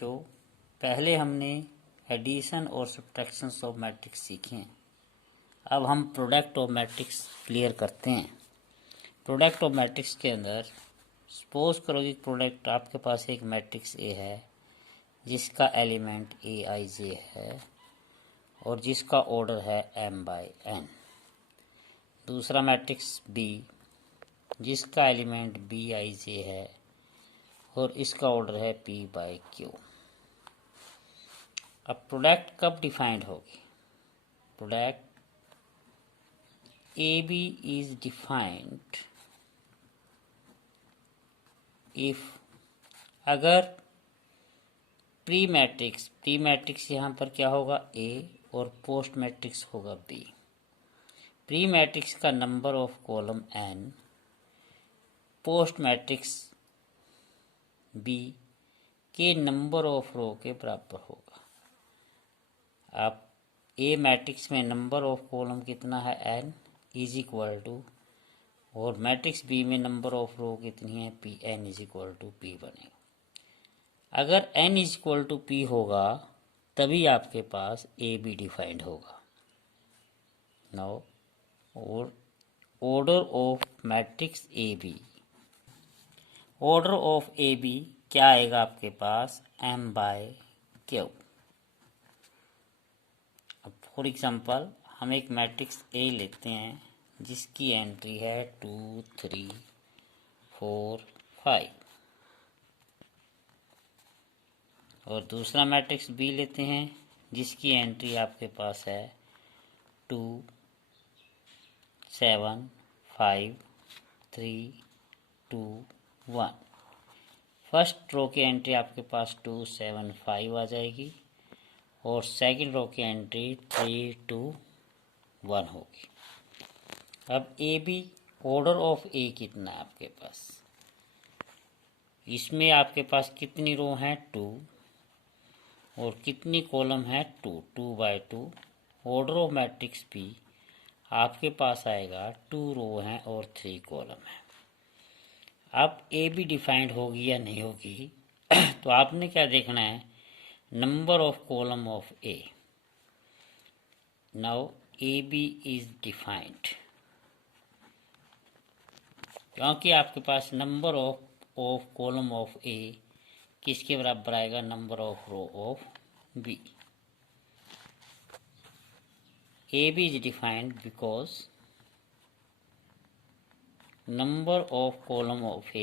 बच्चों, पहले हमने एडिशन और सब्ट्रैक्शन ऑफ मैट्रिक्स सीखे हैं। अब हम प्रोडक्ट ऑफ मैट्रिक्स क्लियर करते हैं। प्रोडक्ट ऑफ मैट्रिक्स के अंदर सपोज करो कि प्रोडक्ट आपके पास एक मैट्रिक्स ए है जिसका एलिमेंट ए आई जे है और जिसका ऑर्डर है m बाई n। दूसरा मैट्रिक्स बी जिसका एलिमेंट बी आई जे है और इसका ऑर्डर है p बाई क्यू। अब प्रोडक्ट कब डिफाइंड होगी? Product A B is defined if अगर प्री मैट्रिक्स यहाँ पर क्या होगा ए और पोस्ट मैट्रिक्स होगा बी। प्री मैट्रिक्स का number of column n post matrix B के नंबर ऑफ रो के बराबर होगा। अब ए मैट्रिक्स में नंबर ऑफ कॉलम कितना है n इज इक्वल टू, और मैट्रिक्स बी में नंबर ऑफ रो कितनी है P, n is equal to P बनेगा। अगर n is equal to P होगा तभी आपके पास ए बी डिफाइंड होगा। नाउ और order of matrix A B, order of A B क्या आएगा आपके पास m बाय क्यू। अब फॉर एग्जांपल हम एक मैट्रिक्स ए लेते हैं जिसकी एंट्री है 2 3 4 5 और दूसरा मैट्रिक्स बी लेते हैं जिसकी एंट्री आपके पास है 2 7 5 3 2 1। फर्स्ट रो की एंट्री आपके पास 2 7 5 आ जाएगी और सेकंड रो की एंट्री 3 2 1 होगी। अब ए बी ऑर्डर ऑफ ए कितना है आपके पास? इसमें आपके पास कितनी रो हैं 2 और कितनी कॉलम है 2 2 by 2। Order of matrix B आपके पास आएगा 2 रो हैं और 3 कॉलम है। अब ए बी डिफाइंड होगी या नहीं होगी तो आपने क्या देखना है, number of column of A. Now A B is defined क्योंकि आपके पास number of column of A किसके बराबर आएगा, number of row of B. A B is defined because number of column of A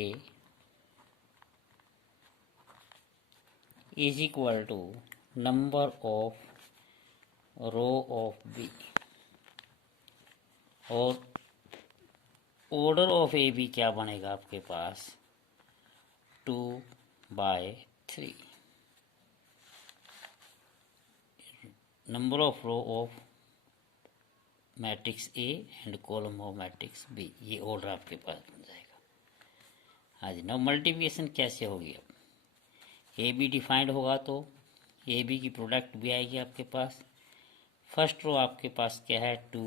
is equal to number of row of B और order of A B क्या बनेगा आपके पास 2 by 3। number of row of matrix A and column of matrix B, ये order आपके पास बन जाएगा। हाँ जी। नाउ मल्टीप्लिकेशन कैसे होगी? अब ए बी डिफाइंड होगा तो ए बी की प्रोडक्ट भी आएगी आपके पास। फर्स्ट रो आपके पास क्या है 2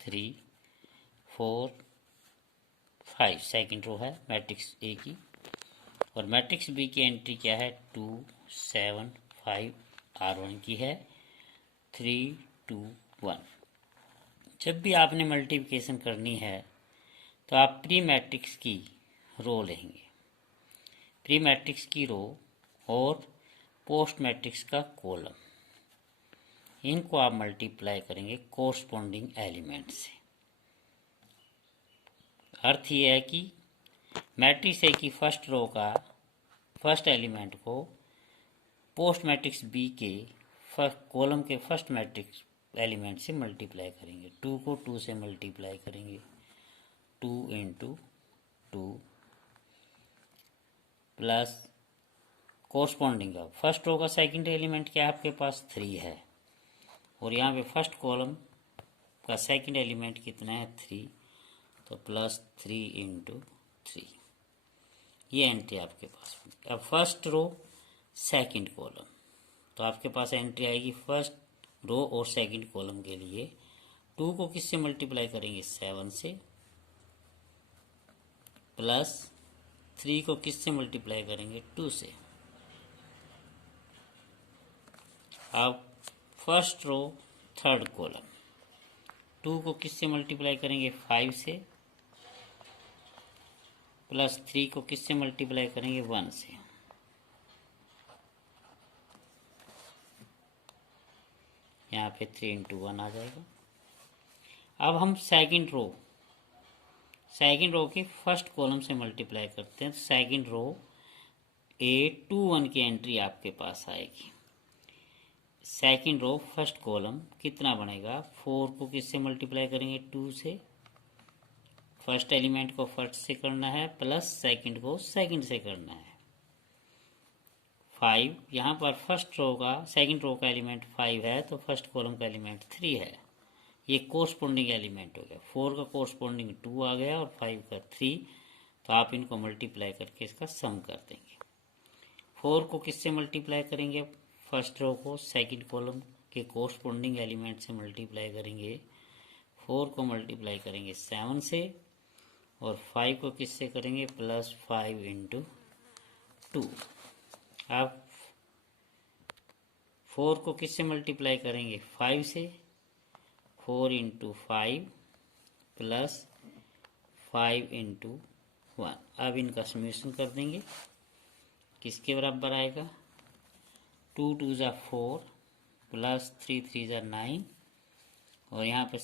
3 4 5, सेकंड रो है मैट्रिक्स ए की, और मैट्रिक्स बी की एंट्री क्या है 2 7 5 R1 की है 3 2 1। जब भी आपने मल्टीप्लिकेशन करनी है तो आप प्री मैट्रिक्स की रो लेंगे, प्री मैट्रिक्स की रो और पोस्ट मैट्रिक्स का कॉलम, इनको आप मल्टीप्लाई करेंगे कोरस्पॉन्डिंग एलिमेंट से। अर्थ ये है कि मैट्रिक्स ए की फर्स्ट रो का फर्स्ट एलिमेंट को पोस्ट मैट्रिक्स बी के कॉलम के फर्स्ट मैट्रिक्स एलिमेंट से मल्टीप्लाई करेंगे। 2 को 2 से मल्टीप्लाई करेंगे, 2 इंटू 2 प्लस कोरस्पॉन्डिंग का फर्स्ट रो का सेकंड एलिमेंट क्या है आपके पास 3 है और यहाँ पे फर्स्ट कॉलम का सेकंड एलिमेंट कितना है 3, तो प्लस 3 इंटू 3, ये एंट्री आपके पास। अब फर्स्ट रो सेकंड कॉलम, तो आपके पास एंट्री आएगी फर्स्ट रो और सेकंड कॉलम के लिए 2 को किससे मल्टीप्लाई करेंगे 7 से, प्लस 3 को किससे मल्टीप्लाई करेंगे 2 से, अब फर्स्ट रो थर्ड कॉलम, 2 को किससे मल्टीप्लाई करेंगे 5 से, प्लस 3 को किससे मल्टीप्लाई करेंगे 1 से। यहाँ पे 3 इंटू 1 आ जाएगा। अब हम सेकंड रो के फर्स्ट कॉलम से मल्टीप्लाई करते हैं, तो सेकंड रो 8 2 1 की एंट्री आपके पास आएगी। सेकंड रो फर्स्ट कॉलम कितना बनेगा, 4 को किससे मल्टीप्लाई करेंगे 2 से, फर्स्ट एलिमेंट को फर्स्ट से करना है, प्लस सेकंड को सेकंड से करना है। 5 यहाँ पर सेकंड रो का एलिमेंट 5 है, तो फर्स्ट कॉलम का एलिमेंट 3 है। ये कोरस्पोंडिंग एलिमेंट हो गया। 4 का कोरस्पोंडिंग 2 आ गया और 5 का 3, तो आप इनको मल्टीप्लाई करके इसका सम कर देंगे। 4 को किससे मल्टीप्लाई करेंगे, फर्स्ट रो को सेकंड कॉलम के कोरस्पोंडिंग एलिमेंट से मल्टीप्लाई करेंगे। 4 को मल्टीप्लाई करेंगे 7 से, और 5 को किससे करेंगे प्लस 5 इंटू 2। अब 4 को किससे मल्टीप्लाई करेंगे 5 से, 4 इंटू 5 प्लस 5 इंटू 1। अब इनका समेशन कर देंगे, किसके बराबर आएगा, 2 2 ज़ा 4 प्लस 3 3 ज़ा 9। और यहाँ पे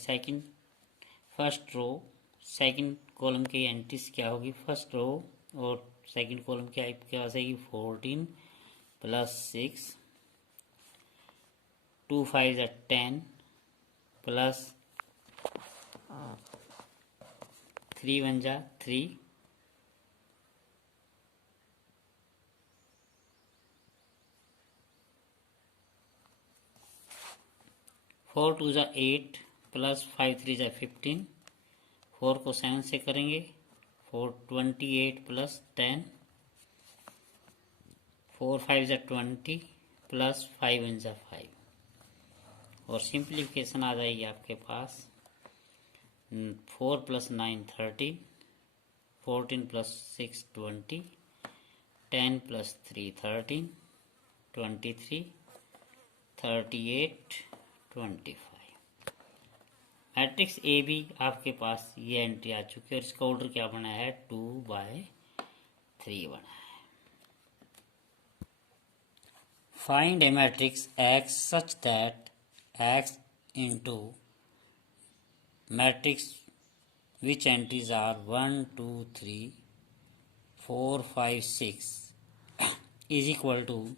फर्स्ट रो सेकंड कॉलम की एंट्रीज क्या होगी, फर्स्ट रो और सेकंड कॉलम की क्या आ जाएगी 14 प्लस 6, 2 5 ज़ा 10 प्लस 3 1 ज़ा 3, 4 2 ज़ा 8 प्लस 5 3 ज़ा 15। 4 को 7 से करेंगे, 4 28 प्लस 10, 4 5 ज़ा 20 प्लस 5 1 ज़ा 5। और सिंप्लीफिकेशन आ जाएगी आपके पास 4 plus 9 13, 14 plus 6 20, 10 plus 3 13, 23, 38, 25। Matrix A भी आपके पास ये एंट्री आ चुकी है और इसका ऑर्डर क्या बना है 2/3 बना है। Find a matrix X such that X into matrix which entries are 1 2 3 4 5 6 is equal to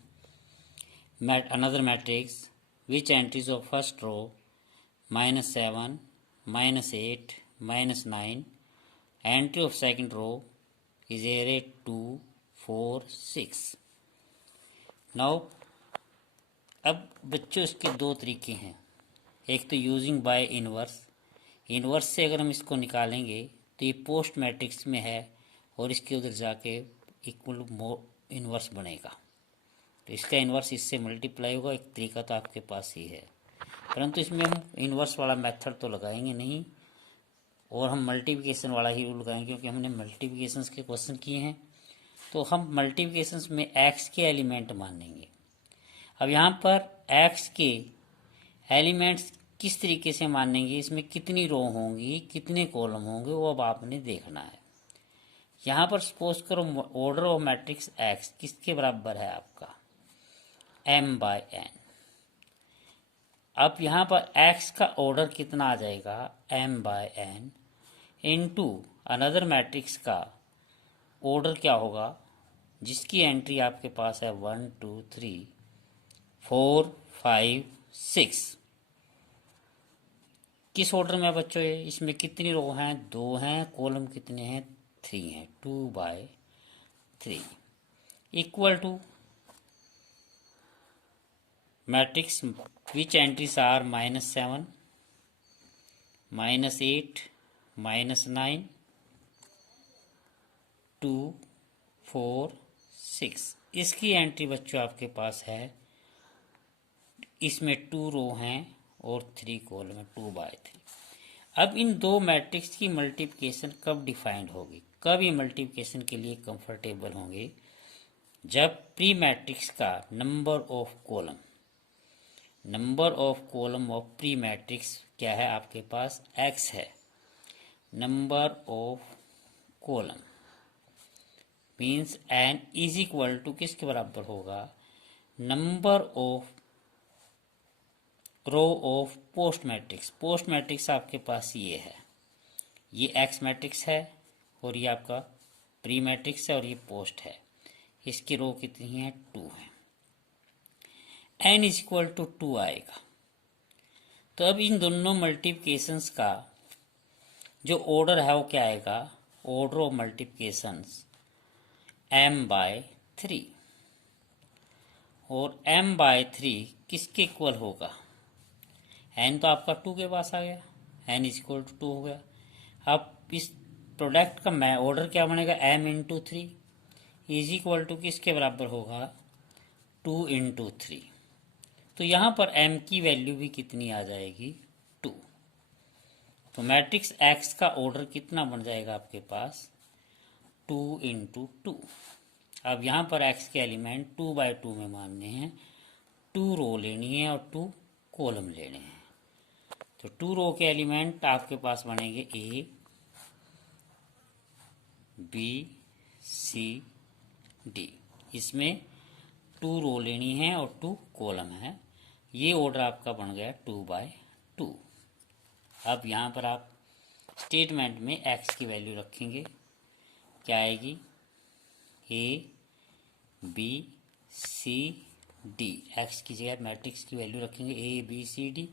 another matrix which entries of first row -7 -8 -9, entry of second row is array 2 4 6। now अब बच्चों इसके दो तरीके हैं, एक तो यूजिंग बाय इनवर्स से अगर हम इसको निकालेंगे तो ये पोस्ट मैट्रिक्स में है और इसके उधर जाके इक्वल इनवर्स बनेगा, तो इसका इनवर्स इससे मल्टीप्लाई होगा। एक तरीका तो आपके पास ही है, परंतु इसमें हम इनवर्स वाला मेथड तो लगाएंगे नहीं और हम मल्टीप्लिकेशन वाला ही रूल लगाएंगे, क्योंकि हमने मल्टीप्लिकेशंस के क्वेश्चन किए हैं। तो हम मल्टीप्लिकेशंस में एक्स के एलिमेंट मानेंगे। अब यहाँ पर एक्स के एलिमेंट्स किस तरीके से मानेंगे, इसमें कितनी रो होंगी कितने कॉलम होंगे वो अब आपने देखना है। यहाँ पर सपोज करो ऑर्डर ऑफ मैट्रिक्स एक्स किसके बराबर है आपका m/n। अब यहाँ पर x का ऑर्डर कितना आ जाएगा m/n इनटू अनदर मैट्रिक्स का ऑर्डर क्या होगा जिसकी एंट्री आपके पास है 1 2 3 4 5 6। किस ऑर्डर में बच्चों इसमें कितनी रो हैं 2 हैं, कॉलम कितने हैं 3 हैं, 2/3 equal to matrix which entries are -7 -8 -9 2 4 6। इसकी एंट्री बच्चों आपके पास है, इसमें 2 रो हैं और 3 कॉलम है 2/3। अब इन दो मैट्रिक्स की मल्टीप्लिकेशन कब डिफाइंड होगी, कब ये मल्टीप्लिकेशन के लिए कंफर्टेबल होंगे, जब प्री मैट्रिक्स का number of column number of column of pre matrix क्या है आपके पास, x है। Number of column means n is equal to किसके बराबर होगा, number of row of post matrix. Post matrix आपके पास ये है, ये x मैट्रिक्स है और ये आपका प्री मैट्रिक्स है और ये पोस्ट है। इसकी रो कितनी है, 2 है। n इज इक्वल टू 2 आएगा। तो अब इन दोनों मल्टीप्लिकेशंस का जो ऑर्डर है वो क्या आएगा, ऑर्डर ऑफ मल्टीप्लिकेशंस m/3 और m/3 किसके इक्वल होगा, n तो आपका 2 के पास आ गया, n इज इक्वल टू 2 हो गया। अब इस प्रोडक्ट का मैं ऑर्डर क्या बनेगा, m into 3 is equal to किसके बराबर होगा, 2 इंटू 3। तो यहाँ पर m की वैल्यू भी कितनी आ जाएगी, 2। तो मैट्रिक्स x का ऑर्डर कितना बन जाएगा आपके पास, 2 इंटू 2। अब यहाँ पर x के एलिमेंट 2/2 में मानने हैं, 2 रो लेनी है और 2 कॉलम लेने हैं। तो 2 रो के एलिमेंट आपके पास बनेंगे a b c d। इसमें 2 रो लेनी है और 2 कॉलम है। ये ऑर्डर आपका बन गया 2/2। अब यहाँ पर आप स्टेटमेंट में x की वैल्यू रखेंगे, क्या आएगी, a b c d। x की जगह मैट्रिक्स की वैल्यू रखेंगे a b c d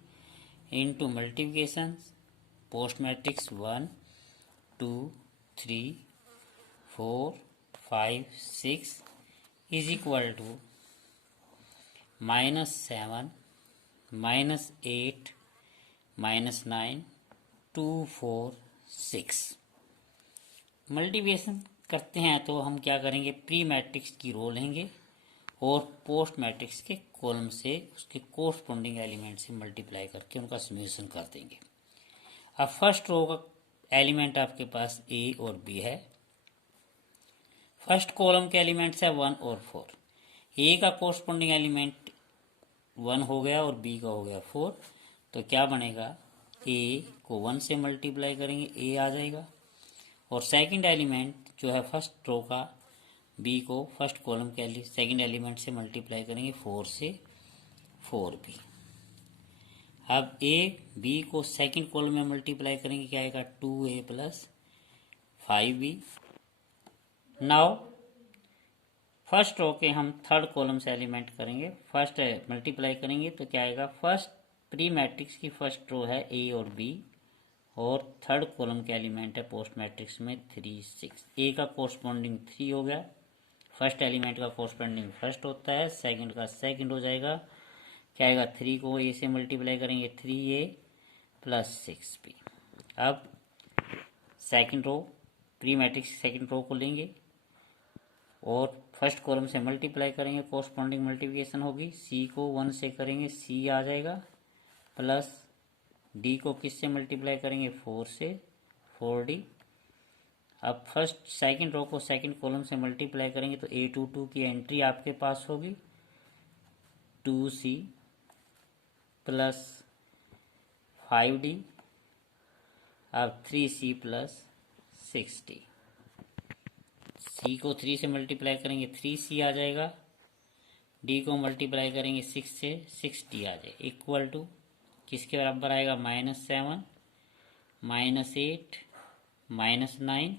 into multiplication post matrix 1 2 3 4 5 6 is equal to -7 -8 -9 2 4 6। Multiplication करते हैं तो हम क्या करेंगे, प्री मैट्रिक्स की रो लेंगे और पोस्ट मैट्रिक्स के कॉलम से उसके कोरस्पॉन्डिंग एलिमेंट से मल्टीप्लाई करके उनका समेशन कर देंगे। अब फर्स्ट रो का एलिमेंट आपके पास a और b है, फर्स्ट कॉलम के एलिमेंट्स है 1 और 4। a का कोरस्पॉन्डिंग एलिमेंट 1 हो गया और b का हो गया 4। तो क्या बनेगा, a को 1 से मल्टीप्लाई करेंगे a आ जाएगा, और सेकंड एलिमेंट जो है फर्स्ट रो का b को फर्स्ट कॉलम के सेकंड एलिमेंट से मल्टीप्लाई करेंगे 4 से 4b। अब a b को सेकंड कॉलम में मल्टीप्लाई करेंगे, क्या आएगा, 2a plus 5b। Now first row के हम थर्ड कॉलम से एलिमेंट करेंगे, फर्स्ट मल्टीप्लाई करेंगे तो क्या आएगा, फर्स्ट प्री मैट्रिक्स की फर्स्ट रो है a और b और थर्ड कॉलम के एलिमेंट है पोस्ट मैट्रिक्स में 3 6। a का कोरस्पॉन्डिंग 3 हो गया, फर्स्ट एलिमेंट का कोरस्पॉन्डिंग फर्स्ट होता है, सेकंड का सेकंड हो जाएगा, क्या आएगा, 3 को a से मल्टीप्लाई करेंगे 3a प्लस 6b। अब second row pre matrix second row को लेंगे और फर्स्ट कॉलम से मल्टीप्लाई करेंगे, कोरस्पॉन्डिंग मल्टीप्लिकेशन होगी, c को 1 से करेंगे c आ जाएगा, प्लस d को किससे मल्टीप्लाई करेंगे 4 से 4d। अब फर्स्ट सेकंड रो को सेकंड कॉलम से मल्टीप्लाई करेंगे तो a22 की एंट्री आपके पास होगी 2c प्लस 5d। अब 3c प्लस 6d। c को 3 से मल्टीप्लाई करेंगे 3c आ जाएगा, d को मल्टीप्लाई करेंगे 6 से 6d आ जाएगा, इक्वल टू किसके बराबर आएगा, -7 -8 -9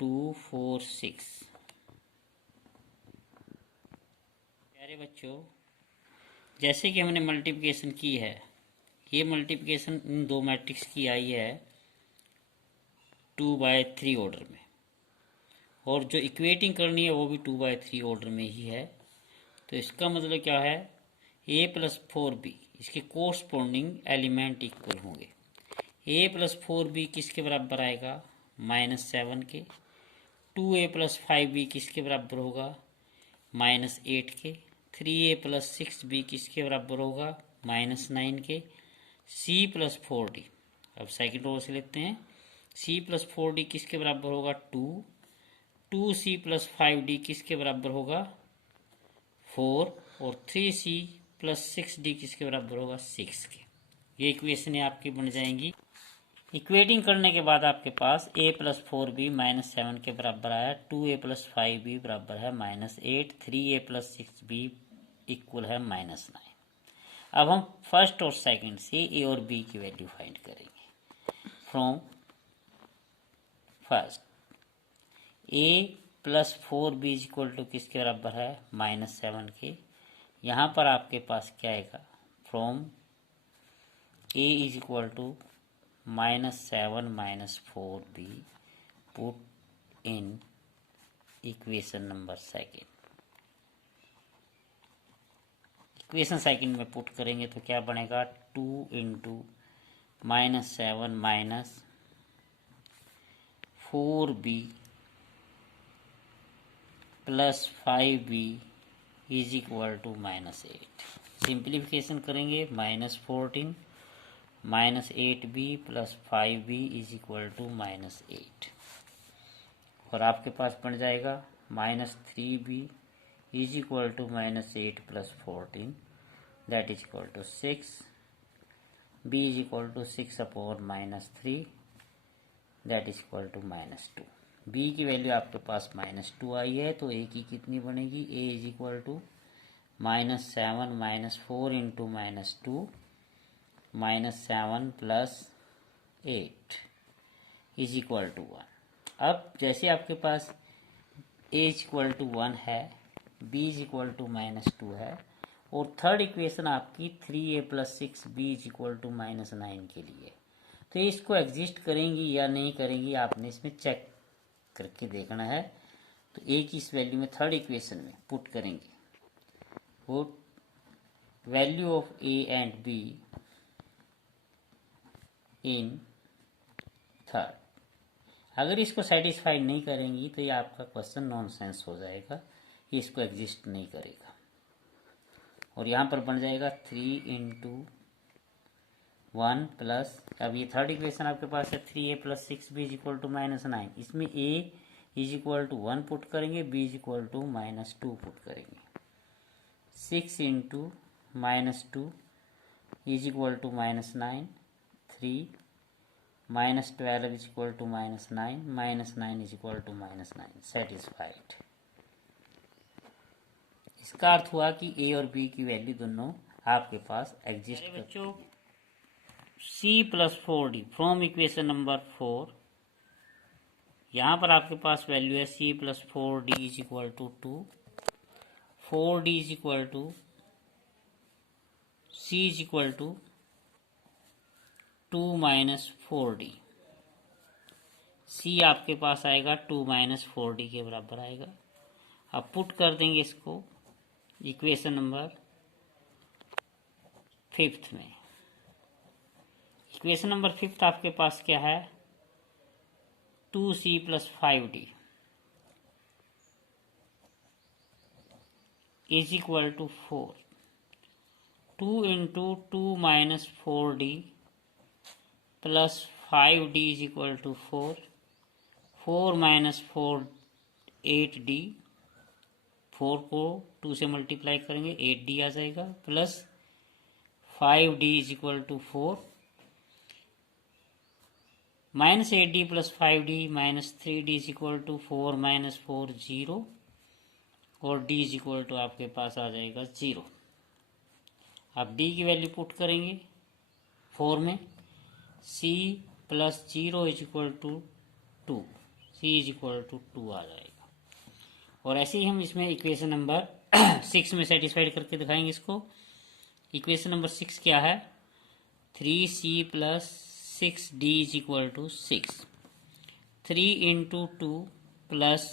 2 4 6। प्यारे बच्चों, जैसे कि हमने मल्टीप्लिकेशन की है, ये मल्टीप्लिकेशन इन दो मैट्रिक्स की आई है 2/3 ऑर्डर में, और जो इक्वेटिंग करनी है वो भी 2/3 ऑर्डर में ही है। तो इसका मतलब क्या है, a प्लस 4b इसके कोरस्पॉन्डिंग एलिमेंट इक्वल होंगे। a प्लस 4b किसके बराबर आएगा, -7 के। 2a प्लस 5b किसके बराबर होगा, -8 के। 3a प्लस 6b किसके बराबर होगा, -9 के। c प्लस 4d, अब सेकंड रो से लेते हैं, c प्लस 4d किसके बराबर होगा, 2। 2c प्लस 5d किसके बराबर होगा, 4। और 3c प्लस 6d किसके बराबर होगा, 6 के। ये इक्वेशन आपकी बन जाएंगी। इक्वेटिंग करने के बाद आपके पास a प्लस 4b माइनस 7 के बराबर आया, 2a प्लस 5b बराबर है -8, 3a प्लस 6b इक्वल है -9। अब हम फर्स्ट और सेकंड से a और b की वैल्यू फाइंड करेंगे। From first a plus 4b equal to किसके बराबर है, -7 के। यहाँ पर आपके पास क्या आएगा, from a is equal to -7 minus 4b put in equation number second. Equation second में पुट करेंगे तो क्या बनेगा, 2 into -7 minus 4b plus 5b is equal to -8। Simplification करेंगे, -14 -8b plus 5b is equal to -8, और आपके पास बन जाएगा -3b is equal to -8 plus 14 that is equal to 6, b is equal to 6 upon -3 that is equal to -2। b की value आपके पास -2 आई है, तो a की कितनी बनेगी, a is equal to -7 minus 4 into -2 -7 plus 8 is equal to 1। अब जैसे आपके पास a इज इक्वल टू 1 है, b इज इक्वल टू -2 है, और थर्ड इक्वेशन आपकी 3a plus 6b is equal to -9 के लिए, तो इसको एग्जिस्ट करेंगी या नहीं करेंगी आपने इसमें चेक करके देखना है। तो a की इस वैल्यू में थर्ड इक्वेशन में पुट करेंगे, वो value of a and b in third. अगर इसको सेटिस्फाई नहीं करेंगी तो ये आपका क्वेश्चन नॉनसेंस हो जाएगा, ये इसको एग्जिस्ट नहीं करेगा। और यहाँ पर बन जाएगा 3 इंटू 1 प्लस, अब ये थर्ड इक्वेशन आपके पास है 3a plus 6b is equal to -9, इसमें a is equal to 1 put करेंगे, b is equal to -2 put करेंगे। 6 into -2 is equal to -9, 3 -12 is equal to -9 is equal to -9, satisfied. इसका अर्थ हुआ कि a और b की वैल्यू दोनों आपके पास एग्जिस्ट करती है। बच्चों c plus 4d from equation number 4, यहाँ पर आपके पास वैल्यू है c plus 4d is equal to 2, 4d is equal to c is equal to 2 minus 4d। c आपके पास आएगा 2 माइनस 4d के बराबर आएगा। अब पुट कर देंगे इसको इक्वेशन नंबर 5 में। इक्वेशन नंबर 5 आपके पास क्या है, 2c plus 5d is equal to 4, 2 into 2 minus 4d plus 5d is equal to 4, 4 minus 4 8d, 4 को 2 से मल्टीप्लाई करेंगे 8d आ जाएगा, plus 5d is equal to 4, minus 8d plus 5d minus 3d is equal to 4 minus 4 0, और d is equal to आपके पास आ जाएगा 0। अब d की वैल्यू पुट करेंगे 4 में, c plus 0 is equal to 2, c is equal to 2 आ जाएगा। और ऐसे ही हम इसमें इक्वेशन नंबर 6 में सेटिस्फाइड करके दिखाएंगे इसको। इक्वेशन नंबर 6 क्या है, 3c plus 6d is equal to 6, 3 into 2 plus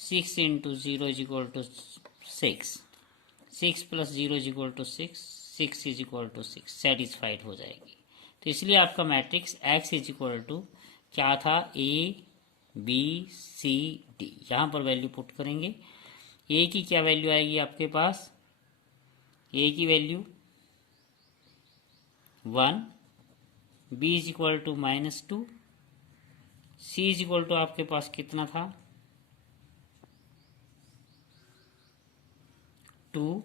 6 into 0 is equal to 6, 6 plus 0 is equal to 6, 6 is equal to 6, satisfied हो जाएगी। तो इसलिए आपका matrix x is equal to क्या था, a b c d। यहाँ पर वैल्यू पुट करेंगे, a की क्या वैल्यू आएगी आपके पास, a की value 1, b is equal to -2, c is equal to आपके पास कितना था 2,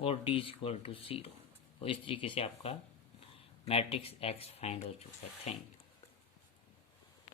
और डी इज इक्वल टू 0। तो इस तरीके से आपका मैट्रिक्स एक्स फाइंड हो चुका है। Thank you.